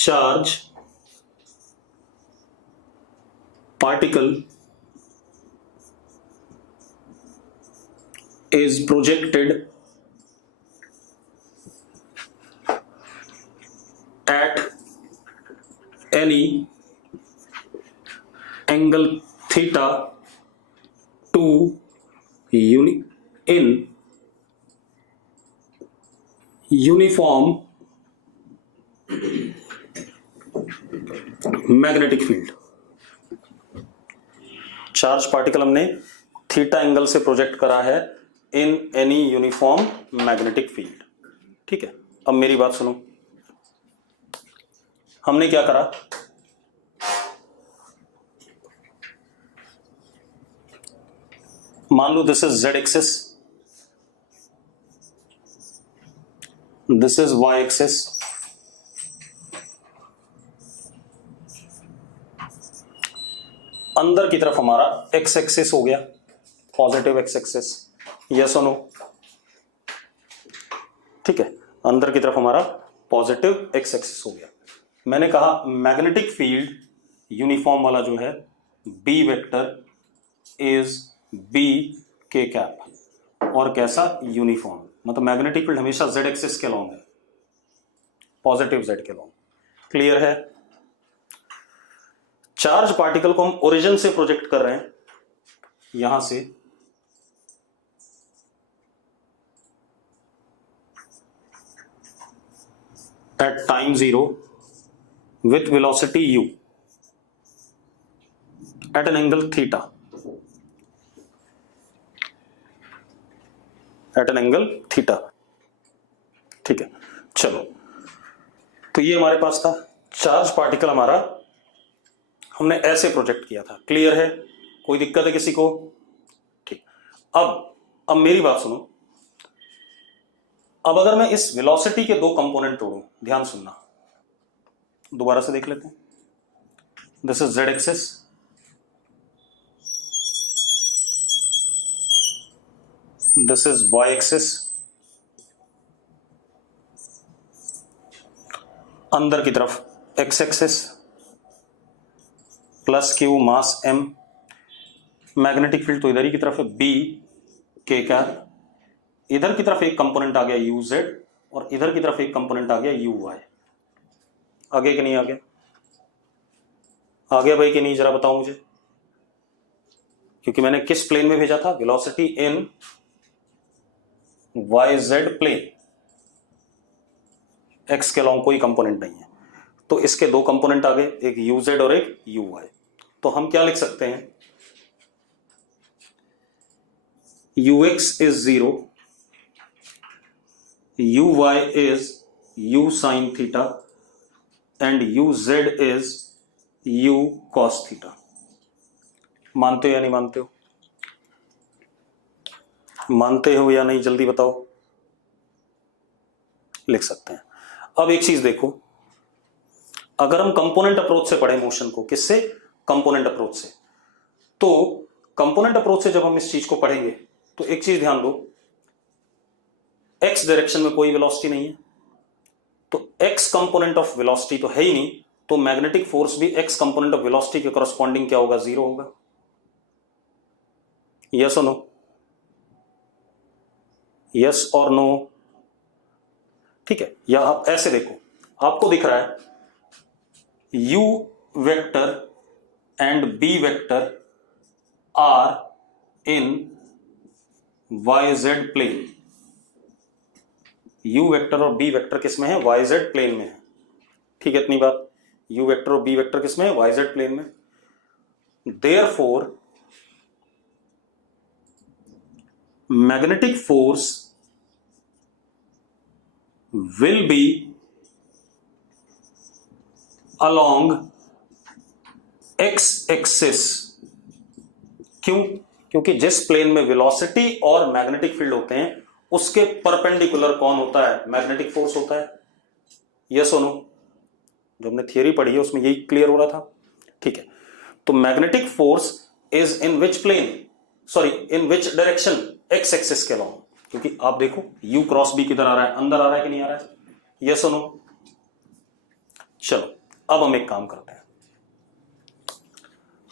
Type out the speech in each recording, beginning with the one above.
charge particle is projected at any angle theta to in uniform magnetic field. Charge particle हमने theta angle से project करा है in any uniform magnetic field. ठीक है, अब मेरी बात सुनो, हमने क्या करा, मान लो this is z axis, this is y axis, अंदर की तरफ हमारा x एक्सिस हो गया, पॉजिटिव x एक्सिस, यस और नो। ठीक है, अंदर की तरफ हमारा पॉजिटिव x एक्सिस हो गया। मैंने कहा मैग्नेटिक फील्ड यूनिफॉर्म वाला जो है B वेक्टर इज B के कैप, और कैसा, यूनिफॉर्म, मतलब मैग्नेटिक फील्ड हमेशा z एक्सिस के लॉन्ग है, पॉजिटिव z के लॉन्ग। क्लियर है? चार्ज पार्टिकल को हम ओरिजिन से प्रोजेक्ट कर रहे हैं, यहां से at time 0 with velocity u at an angle theta, at an angle theta. ठीक है, चलो, तो ये हमारे पास था चार्ज पार्टिकल, हमारा हमने ऐसे प्रोजेक्ट किया था। क्लियर है? कोई दिक्कत है किसी को? ठीक, अब मेरी बात सुनो, अब अगर मैं इस वेलोसिटी के दो कंपोनेंट तोड़ूं, ध्यान सुनना, दोबारा से देख लेते हैं। This is z axis, this is y axis, अंदर की तरफ x axis plus Q mass m, magnetic field तो इधर ही की तरफ है B के कैप, इधर की तरफ एक कंपोनेंट आ गया uz और इधर की तरफ एक कंपोनेंट आ गया uy। आगे कि नहीं आ गया? आ गया भाई कि नहीं, जरा बताओ मुझे, क्योंकि मैंने किस प्लेन में भेजा था, velocity in yz plane, x के लॉन्ग कोई कंपोनेंट नहीं है, तो इसके दो कंपोनेंट आ गए, एक uz और एक uy। तो हम क्या लिख सकते हैं, ux is 0, uy is u sin theta and uz is u cos theta. मानते हो या नहीं मानते हो? मानते हो या नहीं, जल्दी बताओ। लिख सकते हैं। अब एक चीज देखो, अगर हम कंपोनेंट अप्रोच से पढ़े मोशन को, किससे, कंपोनेंट अप्रोच से, तो कंपोनेंट अप्रोच से जब हम इस चीज को पढ़ेंगे तो एक चीज ध्यान दो, एक्स डायरेक्शन में कोई वेलोसिटी नहीं है, तो एक्स कंपोनेंट ऑफ वेलोसिटी तो है ही नहीं, तो मैग्नेटिक फोर्स भी एक्स कंपोनेंट ऑफ वेलोसिटी के कॉरस्पॉन्डिंग क्या होगा, 0 होगा। यस और नो? यस और नो? ठीक है, या आप ऐसे देखो, आपको दिख रहा है u vector and b vector are in yz plane, u vector और b वेक्टर किस में है, yz प्लेन में है। ठीक है, इतनी बात, u वेक्टर और b वेक्टर किस में है, yz प्लेन में। Therefore magnetic force will be along x axis. क्यों? क्योंकि जिस प्लेन में वेलोसिटी और मैग्नेटिक फील्ड होते हैं उसके परपेंडिकुलर कौन होता है, मैग्नेटिक फोर्स होता है। यस और नो? जो हमने थियरी पढ़ी है उसमें यही क्लियर हो रहा था। ठीक है, तो magnetic force is in which plane, sorry in which direction, x axis के लॉन्ग। क्योंकि आप देखो u क्रॉस b किधर आ रहा है, अंदर आ रहा है कि नहीं आ रहा है, यस और नो? चलो अब हम एक काम करते हैं,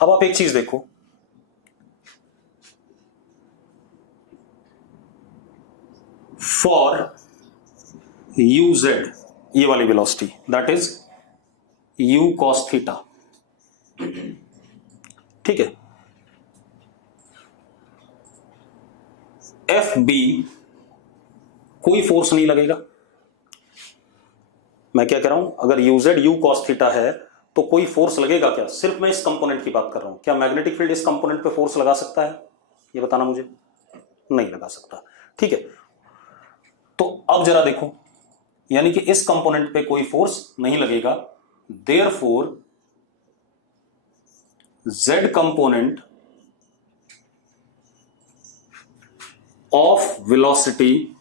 अब आप एक चीज देखो, फॉर यू जेड, ये वाली velocity that is you cos theta, ठीक है, एफ बी कोई फोर्स नहीं लगेगा। मैं क्या कह रहा हूं, अगर you Z you cos theta है तो कोई फोर्स लगेगा क्या? सिर्फ मैं इस कंपोनेंट की बात कर रहा हूं। क्या मैग्नेटिक फील्ड इस कंपोनेंट पे फोर्स लगा सकता है? ये बताना मुझे। नहीं लगा सकता, ठीक है। तो अब जरा देखो, यानी कि इस कंपोनेंट पे कोई फोर्स नहीं लगेगा, therefore z component of velocity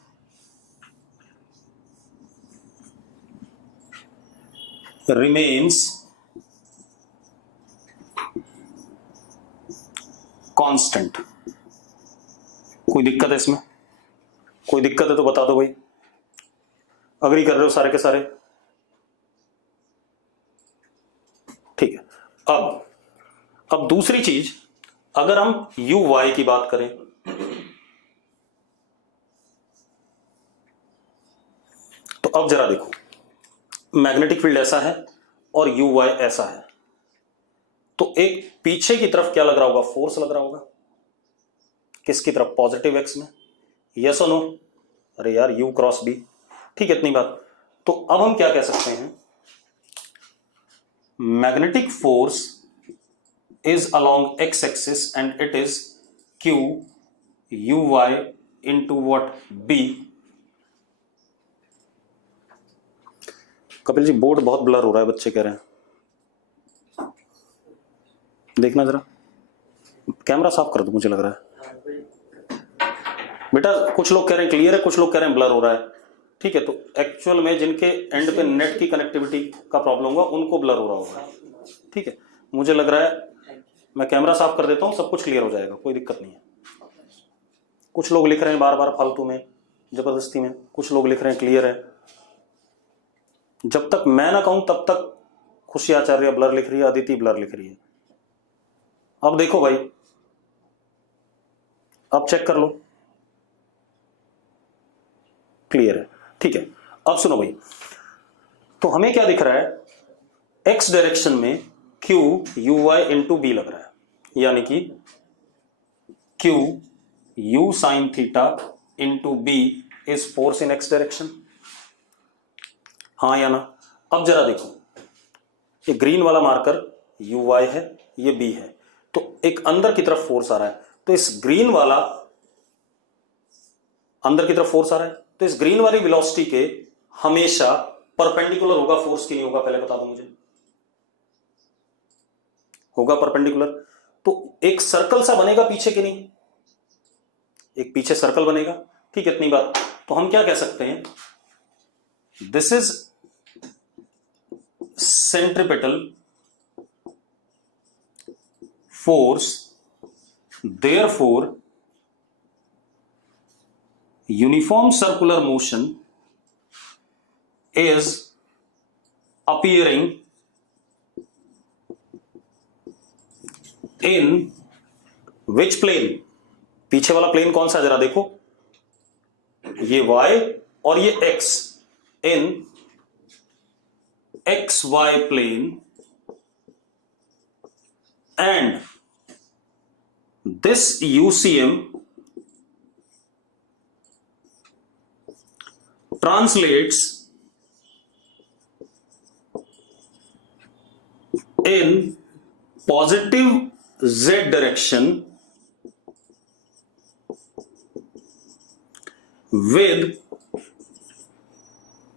remains constant. कोई दिक्कत है इसमें? कोई दिक्कत है तो बता दो भाई। अग्री कर रहे हो सारे के सारे? ठीक है। अब दूसरी चीज, अगर हम यू वाई की बात करें, तो अब जरा देखो, मैग्नेटिक फील्ड ऐसा है और यू वाई ऐसा है, तो एक पीछे की तरफ क्या लग रहा होगा? फोर्स लग रहा होगा। किसकी तरफ? पॉजिटिव एक्स में। यस और नो? अरे यार यू क्रॉस बी, ठीक है, इतनी बात। तो अब हम क्या कह सकते हैं, magnetic force is along x axis and it is Q u y into what? B. Kapil ji board बहुत ब्लर हो रहा है, बच्चे कह रहे हैं, देखना जरा, कैमरा साफ कर दो, मुझे लग रहा है। बेटा कुछ लोग कह रहे हैं क्लियर है, कुछ लोग कह रहे हैं ब्लर हो रहा है, ठीक है। तो एक्चुअल में जिनके एंड पे नेट की कनेक्टिविटी का प्रॉब्लम होगा उनको ब्लर हो रहा होगा, ठीक है। मुझे लग रहा है मैं कैमरा साफ कर देता हूं, सब कुछ क्लियर हो जाएगा, कोई दिक्कत नहीं है। कुछ लोग लिख रहे हैं बार बार फालतू में, जबरदस्ती में, कुछ लोग लिख रहे हैं क्लियर है। जब तक मैं ना कहूं तब तक खुशी आचार्य ब्लर लिख रही है, अदिति ब्लर लिख रही है। अब देखो भाई, अब चेक कर लो, क्लियर है, ठीक है। अब सुनो भाई, तो हमें क्या दिख रहा है, एक्स डायरेक्शन में q u y into B लग रहा है, यानी कि q u sine theta into B is force in x direction, हाँ या ना? अब जरा देखो, ये ग्रीन वाला मार्कर यू वाई है, ये बी है, तो एक अंदर की तरफ फोर्स आ रहा है, तो इस ग्रीन वाला अंदर की तरफ फोर्स आ रहा है, तो इस ग्रीन वाली वेलोसिटी के हमेशा परपेंडिकुलर होगा फोर्स की नहीं होगा? पहले बता दो मुझे। होगा परपेंडिकुलर, तो एक सर्कल सा बनेगा पीछे के नहीं? एक पीछे सर्कल बनेगा, ठीक है, इतनी बात। तो हम क्या कह सकते हैं, this is centripetal force, therefore uniform circular motion is appearing in which plane? पीछे वाला प्लेन कौन सा है जरा देखो, ये y और ये x, in xy plane, and this UCM translates in positive z direction with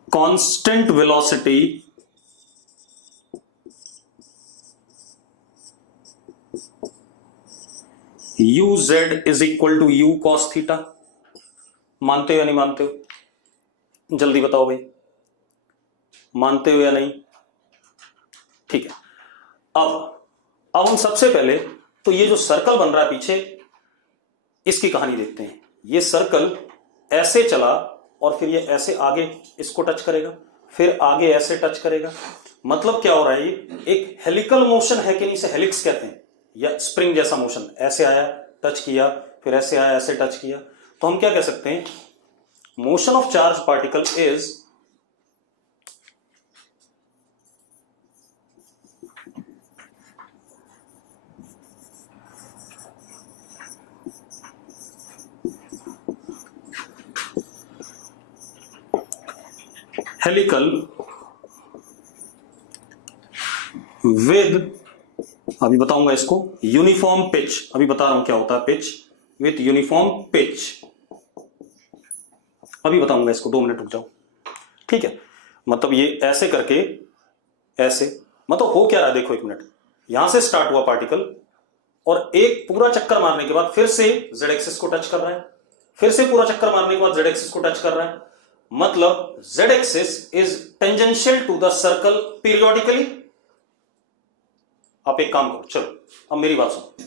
constant velocity uz is equal to u cos theta। मानते हो या नहीं मानते हो? जल्दी बताओ भाई, मानते हो या नहीं? ठीक है। अब हम सबसे पहले तो ये जो सर्कल बन रहा है पीछे, इसकी कहानी देखते हैं। ये सर्कल ऐसे चला और फिर ये ऐसे आगे इसको टच करेगा, फिर आगे ऐसे टच करेगा, मतलब क्या हो रहा है, ये एक हेलिकल मोशन है कि नहीं, से हेलिक्स कहते हैं, या स्प्रिंग जैसा मोशन, ऐसे आया टच किया, फिर ऐसे आया ऐसे टच किया, तो हम क्या कह सकते हैं, motion of charge particle is helical with, अभी बताऊंगा इसको, यूनिफॉर्म पिच, अभी बता रहा हूं क्या होता है पिच, विथ यूनिफॉर्म पिच, अभी बताऊंगा इसको, 2 मिनट रुक जाओ, ठीक है। मतलब ये ऐसे करके, ऐसे, मतलब हो क्या रहा है देखो, 1 मिनट, यहां से स्टार्ट हुआ पार्टिकल और एक पूरा चक्कर मारने के बाद फिर से जेड एक्सिस को टच कर रहा है, फिर से पूरा चक्कर मारने के बाद जेड एक्सिस को टच कर रहा है, मतलब z axis is tangential to the circle periodically. आप एक काम करो, चलो अब मेरी बात सुनो,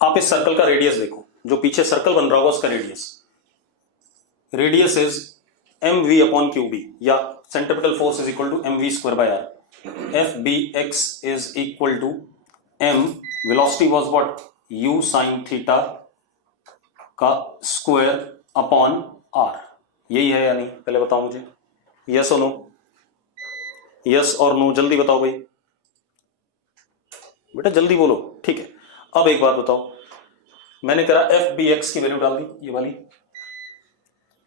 आप इस सर्कल का रेडियस देखो, जो पीछे सर्कल बन रहा होगा उसका radius is M V upon Q B, या centripetal force is equal to M V square by R. F B X is equal to M, velocity was what, U sine theta का square upon R, यही है या नहीं, पहले बताओ मुझे, yes और नो, यस और नो, जल्दी बताओ भाई, बेटा जल्दी बोलो, ठीक है। अब एक बात बताओ, मैंने करा एफ बी एक्स की वैल्यू डाल दी, ये वाली,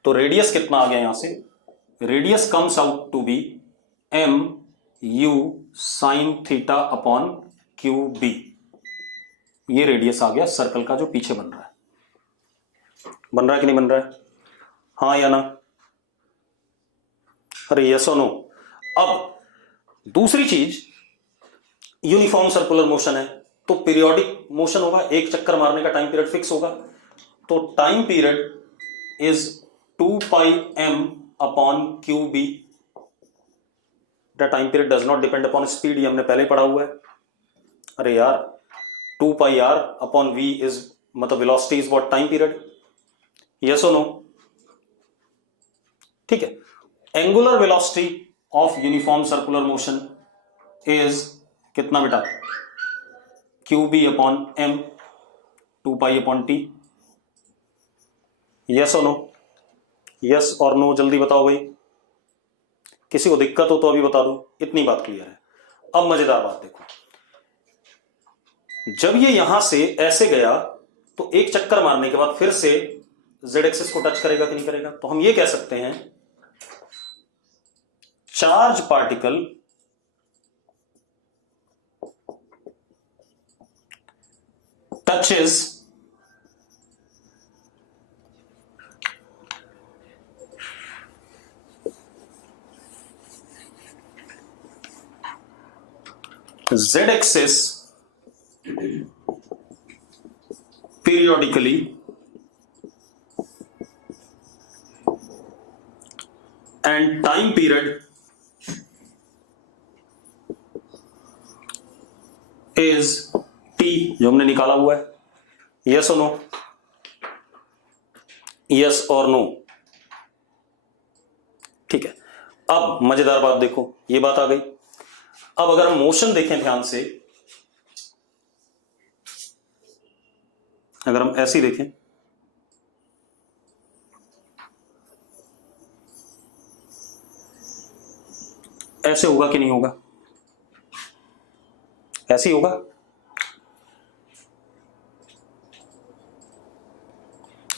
तो रेडियस कितना आ गया यहां से, radius comes out to be m you sine theta upon Q B, ये रेडियस आ गया सर्कल का जो पीछे बन रहा है, बन रहा है कि नहीं बन रहा है, हाँ या ना, अरे यस और नो। अब दूसरी चीज, यूनिफॉर्म सर्कुलर मोशन है तो पीरियोडिक मोशन होगा, एक चक्कर मारने का टाइम पीरियड फिक्स होगा, तो time period is 2 pi m upon Q B, the time period does not depend upon speed, ये हमने पहले पढ़ा हुआ है, अरे यार 2 pi r upon v is, मतलब velocity is what, time period, yes और नो, ठीक है। Angular velocity of uniform circular motion is कितना बेटा, q B upon m, 2 pi upon t, yes और नो, यस और नो, जल्दी बताओ भाई, किसी को दिक्कत हो तो अभी बता दो, इतनी बात क्लियर है। अब मजेदार बात देखो, जब ये यहां से ऐसे गया तो एक चक्कर मारने के बाद फिर से जेड एक्सिस को टच करेगा कि नहीं करेगा, तो हम ये कह सकते हैं charge particle touches z-axis periodically and time period is t, जो हमने निकाला हुआ है, यस और नो, यस और नो, ठीक है। अब मजेदार बात देखो, ये बात आ गई। अब अगर हम मोशन देखें ध्यान से, अगर हम ऐसे ही देखें, ऐसे होगा कि नहीं होगा, ऐसे ही होगा,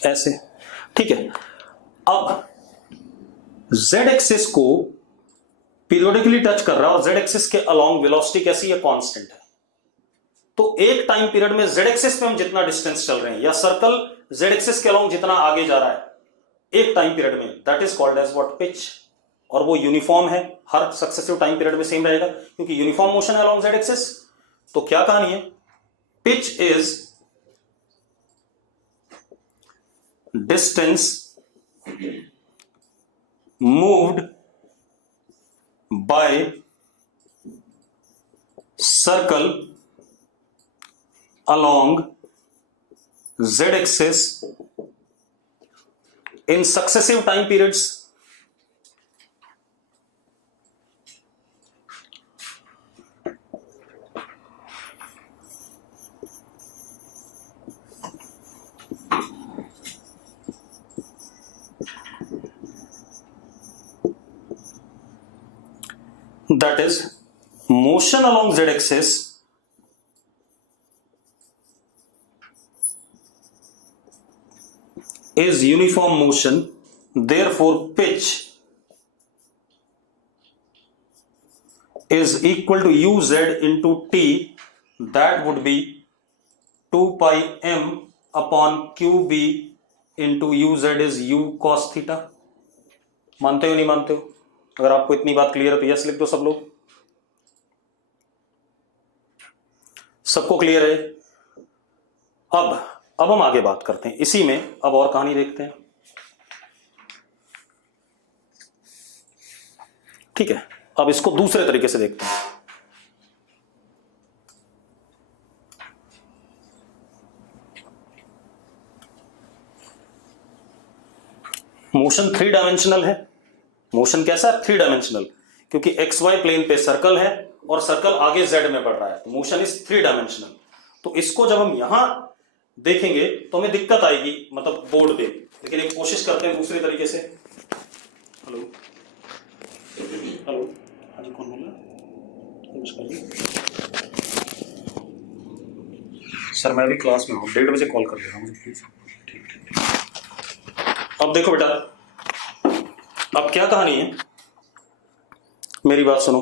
ऐसे, ठीक है। अब z एक्सिस को पीरियोडिकली टच कर रहा है और z एक्सिस के अलोंग वेलोसिटी कैसी है, कांस्टेंट है, तो एक टाइम पीरियड में z एक्सिस पे हम जितना डिस्टेंस चल रहे हैं, या सर्कल z एक्सिस के अलोंग जितना आगे जा रहा है एक टाइम पीरियड में, that is called as what, pitch, और वो यूनिफॉर्म है, हर सक्सेसिव टाइम पीरियड में सेम रहेगा क्योंकि यूनिफॉर्म मोशन है अलोंग z एक्सिस। तो क्या कहानी है, pitch is distance moved by circle along z-axis in successive time periods, that is motion along z axis is uniform motion, therefore pitch is equal to uz into t, that would be 2 pi m upon qb into uz is u cos theta. मानते हो नहीं मानते हो? अगर आपको इतनी बात clear है तो यस लिख दो सब लोग। सबको क्लियर है? अब हम आगे बात करते हैं, इसी में अब और कहानी देखते हैं। ठीक है, अब इसको दूसरे तरीके से देखते हैं। मोशन 3 डायमेंशनल है। मोशन कैसा है? 3 डायमेंशनल, क्योंकि एक्स वाई प्लेन पे सर्कल है और सर्कल आगे जेड में बढ़ रहा है, तो मोशन इज 3 डायमेंशनल। तो इसको जब हम यहां देखेंगे तो हमें दिक्कत आएगी, मतलब बोर्ड पे, लेकिन एक कोशिश करते हैं दूसरे तरीके से। हेलो हेलो, हाँ जी, कौन बोल रहा है? नमस्कार जी सर, मैं अभी क्लास में हूँ, 1:30 बजे कॉल कर लेना मुझे प्लीज। ठीक ठीक। अब देखो बेटा, अब क्या कहानी है, मेरी बात सुनो।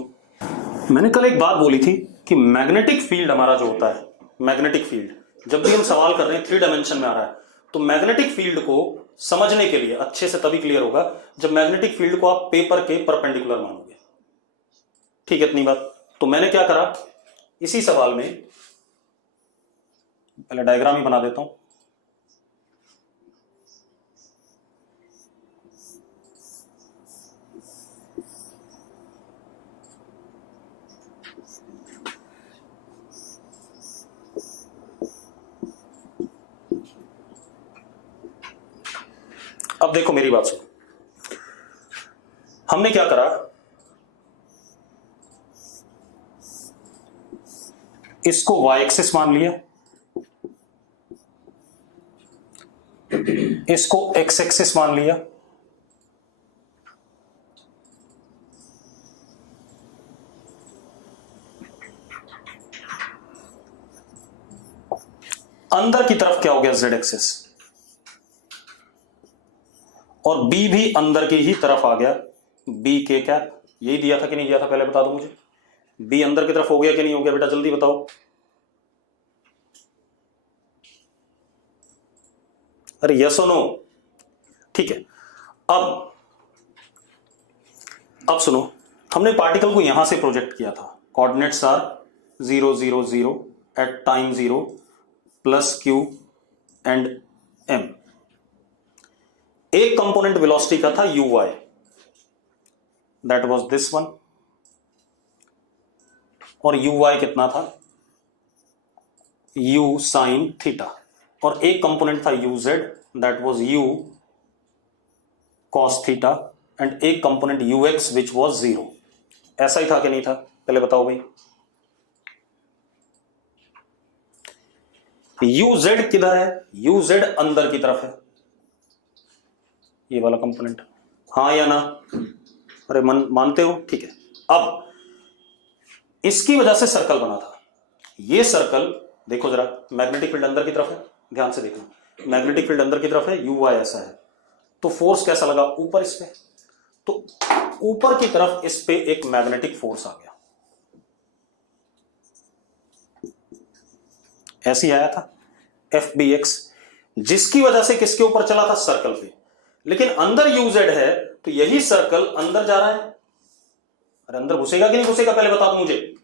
मैंने कल एक बात बोली थी कि मैग्नेटिक फील्ड हमारा जो होता है, मैग्नेटिक फील्ड, जब भी हम सवाल कर रहे हैं 3 डायमेंशन में आ रहा है, तो मैग्नेटिक फील्ड को समझने के लिए अच्छे से तभी क्लियर होगा जब मैग्नेटिक फील्ड को आप पेपर के परपेंडिकुलर मानोगे। ठीक है, इतनी बात। तो मैंने क्या करा, इसी सवाल में पहले डायग्राम ही बना देता हूं। अब देखो मेरी बात सुनो, हमने क्या करा, इसको y एक्सिस मान लिया, इसको x एक्सिस मान लिया, अंदर की तरफ क्या हो गया z एक्सिस, और b भी अंदर की ही तरफ आ गया, b के कैप। यही दिया था कि नहीं दिया था, पहले बता दो मुझे। b अंदर की तरफ हो गया कि नहीं हो गया बेटा, जल्दी बताओ। अरे यस और नो? ठीक है। अब सुनो, हमने पार्टिकल को यहां से प्रोजेक्ट किया था। Coordinates are 0 0 0 at time 0 plus q and m। एक कंपोनेंट वेलोसिटी का था uy, that was this one, और uy कितना था, u साइन थीटा, और एक कंपोनेंट था uz, that was u cos theta, and एक कंपोनेंट ux विच वाज 0। ऐसा ही था कि नहीं था, पहले बताओ भाई। uz किधर है? uz अंदर की तरफ है, ये वाला कंपोनेंट, हाँ या ना? अरे मानते हो? ठीक है। अब इसकी वजह से सर्कल बना था। ये सर्कल देखो जरा, मैग्नेटिक फील्ड अंदर की तरफ है, ध्यान से देखना, मैग्नेटिक फील्ड अंदर की तरफ है, uy ऐसा है, तो फोर्स कैसा लगा ऊपर इस पे, तो ऊपर की तरफ इस पे एक मैग्नेटिक फोर्स आ गया, ऐसे ही आया था FBX, जिसकी वजह से किसके ऊपर चला था? सर्कल पे। लेकिन अंदर uz है, तो यही सर्कल अंदर जा रहा है। अरे अंदर घुसेगा कि नहीं घुसेगा, पहले बता दो मुझे,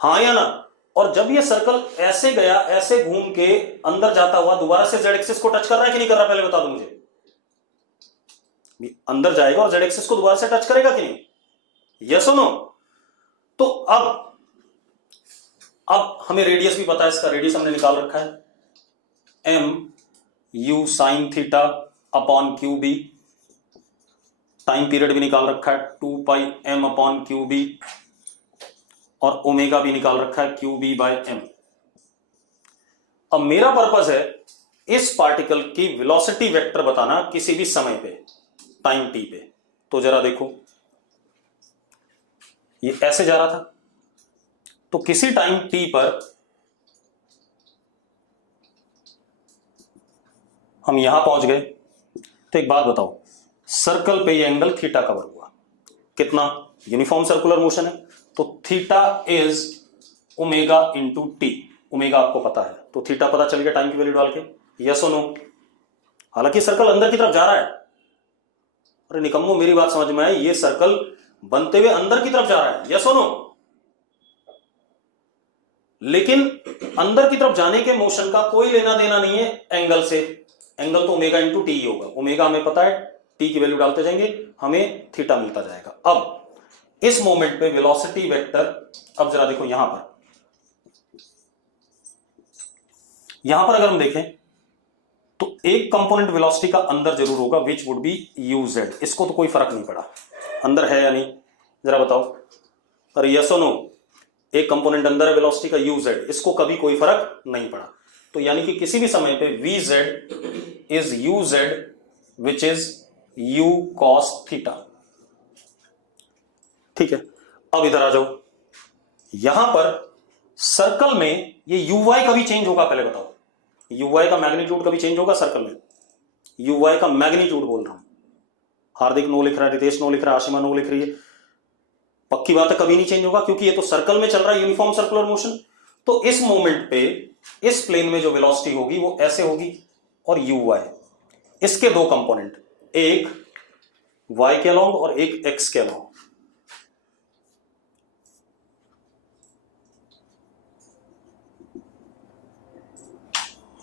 हाँ या ना? और जब ये सर्कल ऐसे गया, ऐसे घूम के अंदर जाता हुआ दोबारा से z एक्सिस को टच कर रहा है कि नहीं कर रहा, पहले बता दो मुझे। अंदर जाएगा और z एक्सिस को दोबारा से टच करेगा कि नहीं, यस और नो? तो अब हमें रेडियस भी पता है, इसका रेडियस हमने निकाल रखा है, m u sine theta upon Q B, time period भी निकाल रखा है 2 pi m upon Q B, और ओमेगा भी निकाल रखा है क्यू बी बाय एम। अब मेरा पर्पस है इस पार्टिकल की वेलोसिटी वेक्टर बताना किसी भी समय पे, टाइम t पे। तो जरा देखो, ये ऐसे जा रहा था, तो किसी टाइम t पर हम यहां पहुंच गए। तो एक बात बताओ, सर्कल पे ये एंगल थीटा कवर हुआ, कितना? यूनिफॉर्म सर्कुलर मोशन है, तो theta is omega into T. Omega आपको पता है, तो थीटा पता चल गया टाइम की वैल्यू डाल के, यस और नो? हालांकि सर्कल अंदर की तरफ जा रहा है। अरे निकम्मो, मेरी बात समझ में आई? ये सर्कल बनते हुए अंदर की तरफ जा रहा है, यस और नो? लेकिन अंदर की तरफ जाने के मोशन का कोई लेना देना नहीं है एंगल से। एंगल तो ओमेगा इंटू टी ही होगा। ओमेगा हमें पता है, टी की वैल्यू डालते जाएंगे, हमें थीटा मिलता जाएगा। अब इस मोमेंट पे वेलोसिटी वेक्टर, अब जरा देखो यहां पर अगर हम देखें तो एक कंपोनेंट वेलोसिटी का अंदर जरूर होगा, which would be you Z. इसको तो कोई फर्क नहीं पड़ा अंदर है या नहीं, जरा बताओ। अरे यस और नो? एक कंपोनेंट अंदर है वेलोसिटी का यू जेड, इसको कभी कोई फर्क नहीं पड़ा। तो यानी कि किसी भी समय पे V Z is you Z which is you cos theta. ठीक है, अब इधर आ जाओ। यहां पर सर्कल में ये यू वाई कभी चेंज होगा? पहले बताओ, यू वाई का मैग्नीट्यूड कभी चेंज होगा सर्कल में? यू वाई का मैग्नीट्यूड बोल रहा हूं। हार्दिक नो लिख रहा है, रितेश नो लिख रहा है, आशिमा नो लिख रही है। पक्की बात है कभी नहीं चेंज होगा, क्योंकि ये तो सर्कल में चल रहा है यूनिफॉर्म सर्कुलर मोशन। तो इस मोमेंट पे इस प्लेन में जो वेलोसिटी होगी वो ऐसे होगी, और यू वाई, इसके दो कंपोनेंट, एक y के अलोंग और एक x के अलोंग।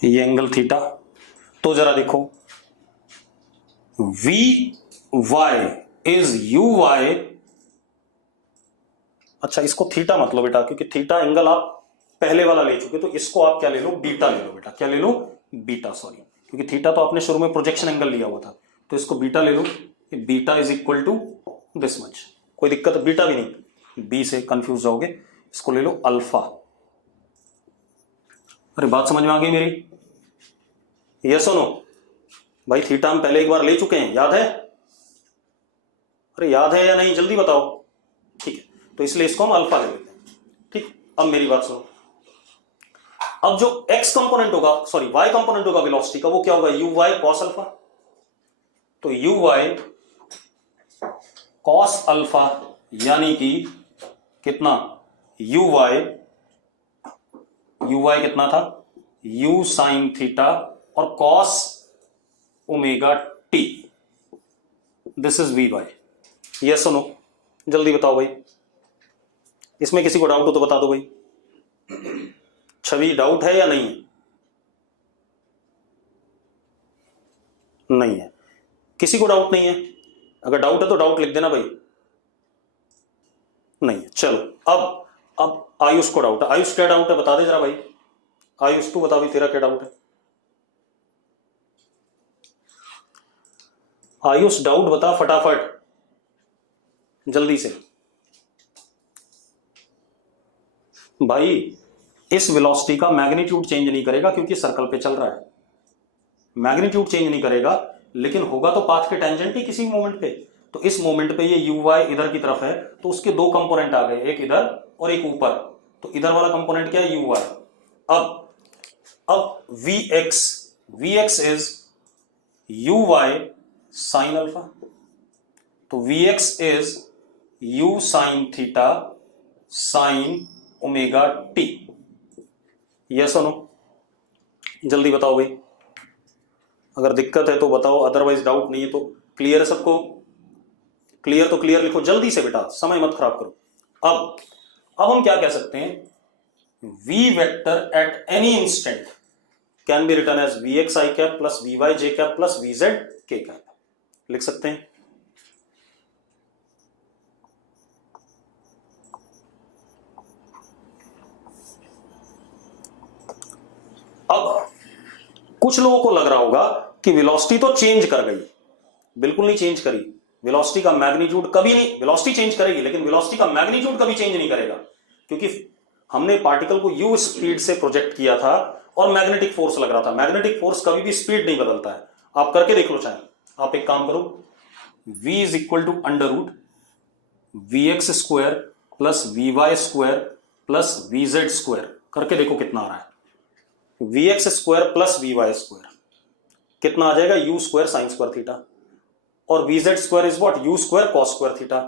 ये एंगल थीटा। तो जरा देखो, v y is you y. अच्छा, इसको थीटा मत लो बेटा, क्योंकि थीटा एंगल आप पहले वाला ले चुके, तो इसको आप क्या ले लो? बीटा ले लो बेटा। क्या ले लो? बीटा, सॉरी, क्योंकि थीटा तो आपने शुरू में प्रोजेक्शन एंगल लिया हुआ था, तो इसको बीटा ले लो। Beta is equal to this much. कोई दिक्कत? बीटा भी नहीं, बी से कंफ्यूज जाओगे, इसको ले लो अल्फा। अरे बात समझ में आ गई मेरी? यस और नो? भाई थीटा हम पहले एक बार ले चुके हैं, याद है? अरे याद है या नहीं, जल्दी बताओ। ठीक है, तो इसलिए इसको हम अल्फा ले लेते हैं। ठीक, अब मेरी बात सुनो। अब जो x कंपोनेंट होगा, सॉरी y कंपोनेंट होगा वेलोसिटी का, वो क्या होगा? U y cos alpha. तो यू वाई कॉस अल्फा, यानी कि कितना? यू वाई कितना था? यू साइन थीटा और cos omega t. This is v y. Yes और नो? जल्दी बताओ भाई, इसमें किसी को डाउट हो तो बता दो भाई। छवि, डाउट है या नहीं है? नहीं है, किसी को डाउट नहीं है? अगर डाउट है तो डाउट लिख देना भाई। नहीं है, चलो। अब आयुष को डाउट है। आयुष क्या डाउट है बता दे जरा भाई। आयुष तू बता भाई, तेरा क्या डाउट है? आयुष डाउट बता फटाफट, जल्दी से भाई। इस वेलोसिटी का मैग्नीट्यूड चेंज नहीं करेगा, क्योंकि सर्कल पे चल रहा है। मैग्नीट्यूड चेंज नहीं करेगा, लेकिन होगा तो पाथ के टेंजेंट ही किसी मोमेंट पे। तो इस मोमेंट पे ये यू वाई इधर की तरफ है, तो उसके दो कंपोनेंट आ गए, एक इधर और एक ऊपर। तो इधर वाला कंपोनेंट क्या है? U Y. अब V X is you Y sine alpha. तो V X is U sine theta sine omega T. Yes और नो? जल्दी बताओ भाई, अगर दिक्कत है तो बताओ, अदरवाइज डाउट नहीं है तो क्लियर है सबको? क्लियर तो क्लियर लिखो जल्दी से बेटा, समय मत खराब करो। अब हम क्या कह सकते हैं? v vector at any instant can be written as v x I cap plus we Y J cap plus V Z के कैप। लिख सकते हैं। अब कुछ लोगों को लग रहा होगा कि वेलोसिटी तो चेंज कर गई। बिल्कुल नहीं चेंज करी। वेलोसिटी का मैग्नीट्यूड कभी नहीं, वेलोसिटी चेंज करेगी लेकिन वेलोसिटी का मैग्नीट्यूड कभी चेंज नहीं करेगा, क्योंकि हमने पार्टिकल को यू स्पीड से प्रोजेक्ट किया था और मैग्नेटिक फोर्स लग रहा था। मैग्नेटिक फोर्स कभी भी स्पीड नहीं बदलता है। आप करके देख लो चाहे। आप एक काम करो, v is equal to under root V X square plus we Y square plus we Z square करके देखो कितना आ रहा है। V X square plus we Y square कितना आ जाएगा, U square sine square theta, और V Z square is what, U square cos square theta.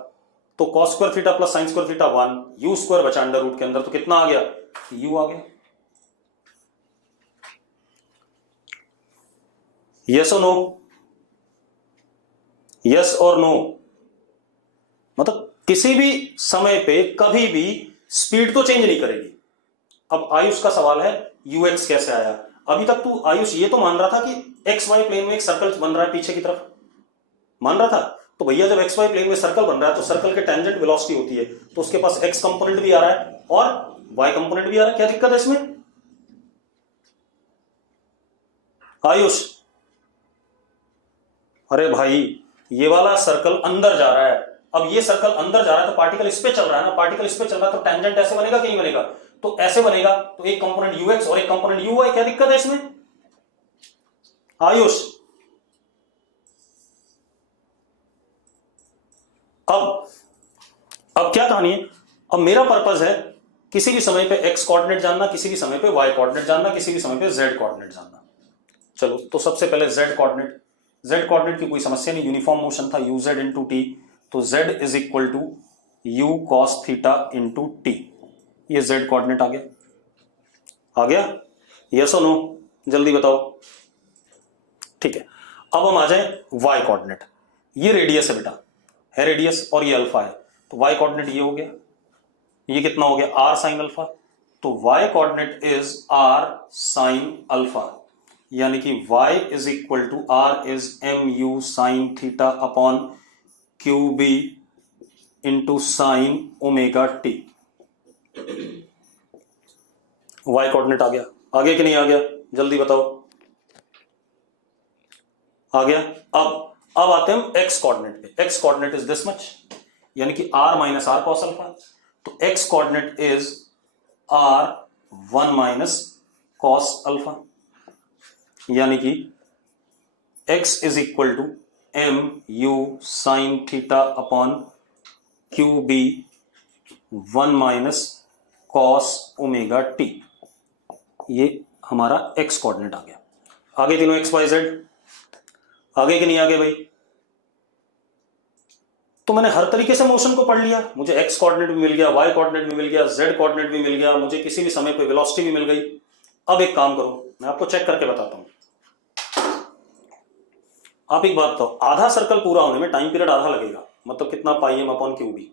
तो cos square theta plus sine square theta 1, U square बचा under root के अंदर, तो कितना आ गया, यू आ गया। यस और नो, यस और नो, मतलब किसी भी समय पे कभी भी स्पीड तो चेंज नहीं करेगी। अब आयुष का सवाल है यूएक्स कैसे आया। अभी तक तू आयुष ये तो मान रहा था कि एक्स वाई प्लेन में एक सर्कल बन रहा है पीछे की तरफ, मान रहा था। तो भैया जब एक्स वाई प्लेन में सर्कल बन रहा है तो सर्कल के टेंजेंट वेलोसिटी होती है, तो उसके पास एक्स कंपोनेंट भी आ रहा है और वाई कंपोनेंट भी आ रहा है, क्या दिक्कत है इसमें आयुष? अरे भाई ये वाला सर्कल अंदर जा रहा है, अब ये सर्कल अंदर जा रहा है तो पार्टिकल इस पे चल रहा है ना, पार्टिकल इस पे चल रहा है तो टेंजेंट ऐसे बनेगा कि नहीं बनेगा, तो ऐसे बनेगा, तो एक कंपोनेंट यूएक्स और एक कंपोनेंट यूवाई, क्या दिक्कत है इसमें आयुष? अब क्या कहानी है, अब मेरा पर्पस है किसी भी समय पे एक्स कोऑर्डिनेट जानना, किसी भी समय पे वाई कोऑर्डिनेट जानना, किसी भी समय पे जेड कोऑर्डिनेट जानना। चलो तो सबसे पहले जेड कोऑर्डिनेट, जेड कोऑर्डिनेट की कोई समस्या नहीं, यूनिफॉर्म मोशन था यू जेड इंटू टी, तो z is equal to u cos theta into t, ये जेड कोऑर्डिनेट आ गया, आ गया, यस और नो, जल्दी बताओ। ठीक है, अब हम आ जाए वाई कोऑर्डिनेट, ये रेडियस है बेटा, है रेडियस और ये अल्फा है, तो वाई कोऑर्डिनेट ये हो गया, ये कितना हो गया आर साइन अल्फा, तो Y coordinate is R sine alpha, यानी कि y is equal to R is M you sine theta upon Q B into sine omega T. y coordinate आ गया, आगे कि नहीं आ गया, जल्दी बताओ, आ गया। अब आते हैं हम x कोऑर्डिनेट पे, x coordinate is this much, यानी कि r minus r cos alpha, तो x coordinate is r 1 minus cos alpha, यानी कि x is equal to m you sine theta upon Q B 1 minus cos omega t, ये हमारा x coordinate आ गया। आगे तीनों x y z, आगे कि नहीं आगे भाई? तो मैंने हर तरीके से मोशन को पढ़ लिया, मुझे x कोऑर्डिनेट भी मिल गया, y कोऑर्डिनेट भी मिल गया, z कोऑर्डिनेट भी मिल गया, मुझे किसी भी समय पे वेलोसिटी भी मिल गई। अब एक काम करो, मैं आपको चेक करके बताता हूं। आप एक बात बताओ, आधा सर्कल पूरा होने में टाइम पीरियड आधा लगेगा, मतलब कितना, पाई एम अपॉन क्यू बी,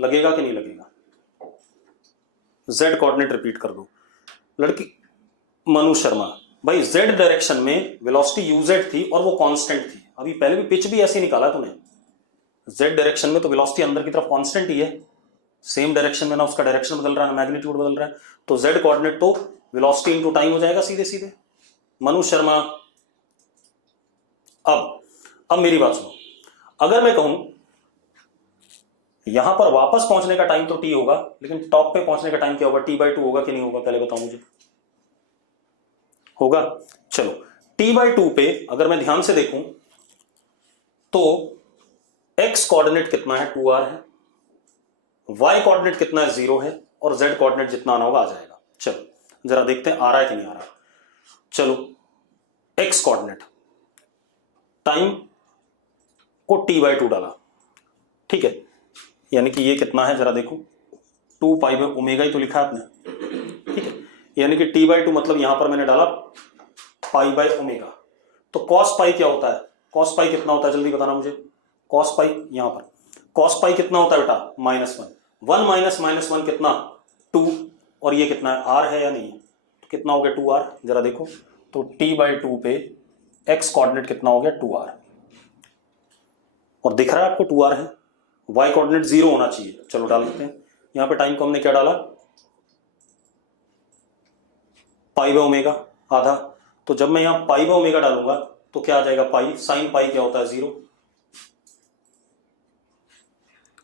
लगेगा कि नहीं लगेगा? z कोऑर्डिनेट रिपीट कर दो लड़की मनु शर्मा, भाई z डायरेक्शन में वेलोसिटी यूजेड थी और वो कांस्टेंट थी, अभी पहले भी पिच भी ऐसे निकाला तूने, z डायरेक्शन में तो वेलोसिटी अंदर की तरफ कांस्टेंट ही है, सेम डायरेक्शन में ना उसका डायरेक्शन बदल रहा है, मैग्नीट्यूड बदल रहा है, तो z कोऑर्डिनेट तो वेलोसिटी इनटू टाइम हो जाएगा सीधे सीधे। मनु शर्मा, अब मेरी बात सुनो, अगर मैं कहूं यहां पर वापस पहुंचने का टाइम तो t होगा, लेकिन टॉप पे पहुंचने का टाइम क्या होगा, t/2 होगा कि नहीं होगा, पहले बताओ मुझे, होगा। चलो t/2 पे अगर मैं ध्यान से देखूं तो x कोऑर्डिनेट कितना है, 2r है, y कोऑर्डिनेट कितना है, 0 है, और z कोऑर्डिनेट जितना आना होगा आ जाएगा। चलो जरा देखते हैं आ रहा है कि नहीं आ रहा। चलो x कोऑर्डिनेट, टाइम को t/2 डाला, ठीक है, यानी कि ये कितना है जरा देखो, 2 पाई बाय ओमेगा ही तो लिखा है आपने, ठीक है, यानी कि t/2 मतलब यहां पर मैंने डाला पाई बाय ओमेगा, तो कॉस पाई क्या होता है, कॉस पाई कितना होता है जल्दी बताना मुझे, कॉस पाई यहां पर कॉस पाई कितना होता है बेटा, -1, 1 माइनस -1 कितना, 2, और ये कितना है, r है या नहीं है, तो कितना हो गया 2r, जरा देखो, तो t/2 पे x कोऑर्डिनेट कितना हो गया, 2r, और दिख रहा है आपको 2r है, y कोऑर्डिनेट 0 होना चाहिए, चलो डाल देते हैं, यहां पे टाइम को हमने क्या डाला, पाई बाय ओमेगा आधा, तो जब मैं यहां पाई बाय ओमेगा डालूंगा तो क्या आ जाएगा, पाई, साइन पाई क्या होता है, 0,